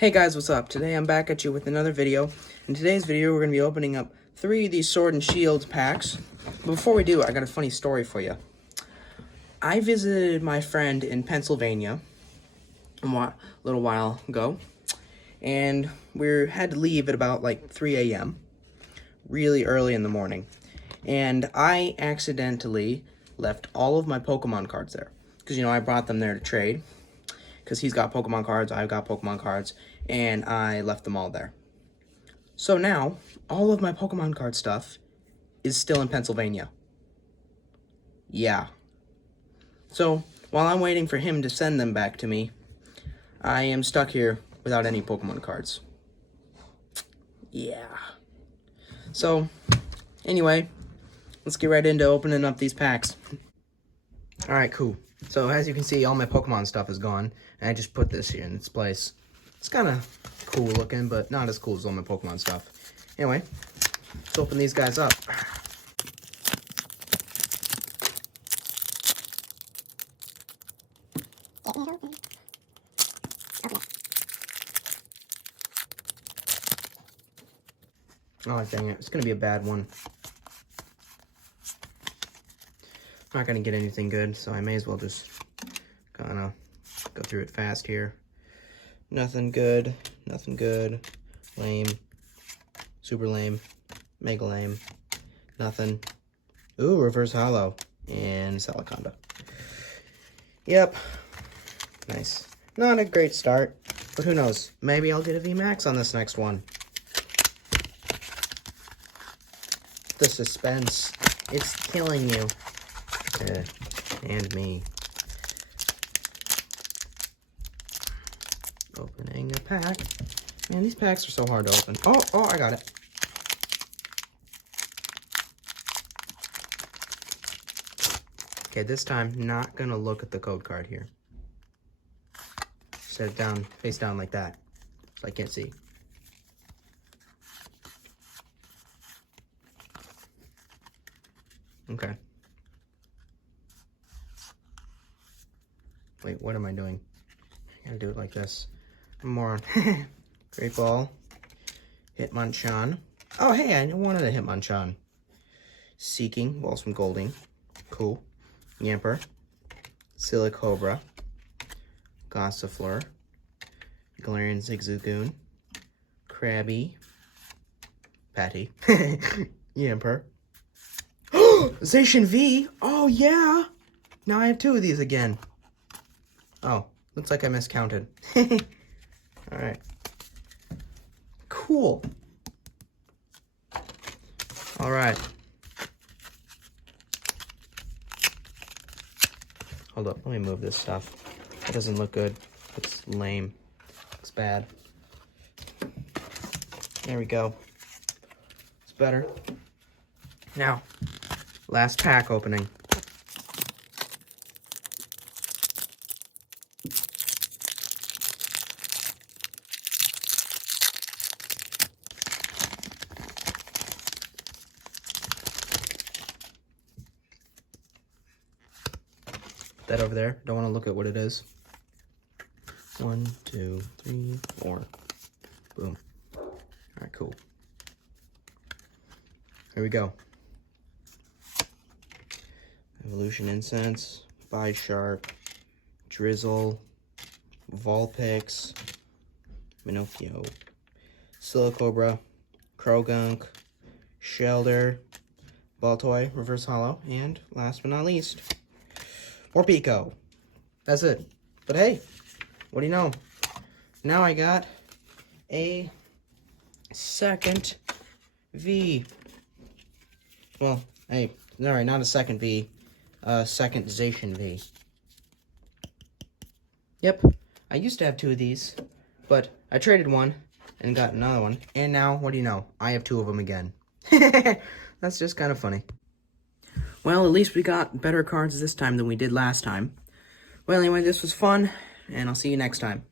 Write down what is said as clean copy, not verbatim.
Hey guys, what's up? Today I'm back at you with another video. In today's video, we're going to be opening up 3 of these Sword and Shield packs. But before we do, I got a funny story for you. I visited my friend in Pennsylvania a little while ago, and we had to leave at about like 3 a.m., really early in the morning. And I accidentally left all of my Pokemon cards there. Because, you know, I brought them there to trade. Because he's got Pokemon cards, I've got Pokemon cards, and I left them all there. So now, all of my Pokemon card stuff is still in Pennsylvania. Yeah. So, while I'm waiting for him to send them back to me, I am stuck here without any Pokemon cards. Yeah. So, anyway, let's get right into opening up these packs. Alright, cool. So, as you can see, all my Pokemon stuff is gone, and I just put this here in its place. It's kind of cool looking, but not as cool as all my Pokemon stuff. Anyway, let's open these guys up. Oh, dang it. It's going to be a bad one. I'm not going to get anything good, so I may as well just kind of go through it fast here. Nothing good, lame, super lame, mega lame, nothing. Ooh, reverse holo, and Salaconda. Yep, nice. Not a great start, but who knows? Maybe I'll get a VMAX on this next one. The suspense, it's killing you. And me. Opening a pack. Man, these packs are so hard to open. Oh, I got it. Okay, this time, not gonna look at the code card here. Set it down, face down like that, so I can't see. Okay. Wait, what am I doing? I gotta do it like this. I'm a moron. Great Ball. Hitmonchan. Oh, hey, I wanted a Hitmonchan. Seeking. Balls from Golding. Cool. Yamper. Silicobra. Gossifleur. Galarian Zigzagoon. Krabby. Patty. Yamper. Zacian V! Oh, yeah! Now I have 2 of these again. Oh, looks like I miscounted. Alright. Cool. Alright. Hold up, let me move this stuff. That doesn't look good. Looks lame. Looks bad. There we go. It's better. Now, last pack opening. That over there. Don't want to look at what it is. 1, 2, 3, 4. Boom. Alright, cool. Here we go. Evolution Incense, Bisharp, Drizzle, Vulpix, Minocchio, Silicobra, Krogunk, Shelder, Baltoy, Reverse Holo, and last but not least, Morpeko. That's it. But hey, what do you know? Now I got a second V. Well, hey, alright, not a second V. Second Zacian V. Yep, I used to have 2 of these, but I traded one and got another one. And now, what do you know? I have 2 of them again. That's just kind of funny. Well, at least we got better cards this time than we did last time. Well, anyway, this was fun, and I'll see you next time.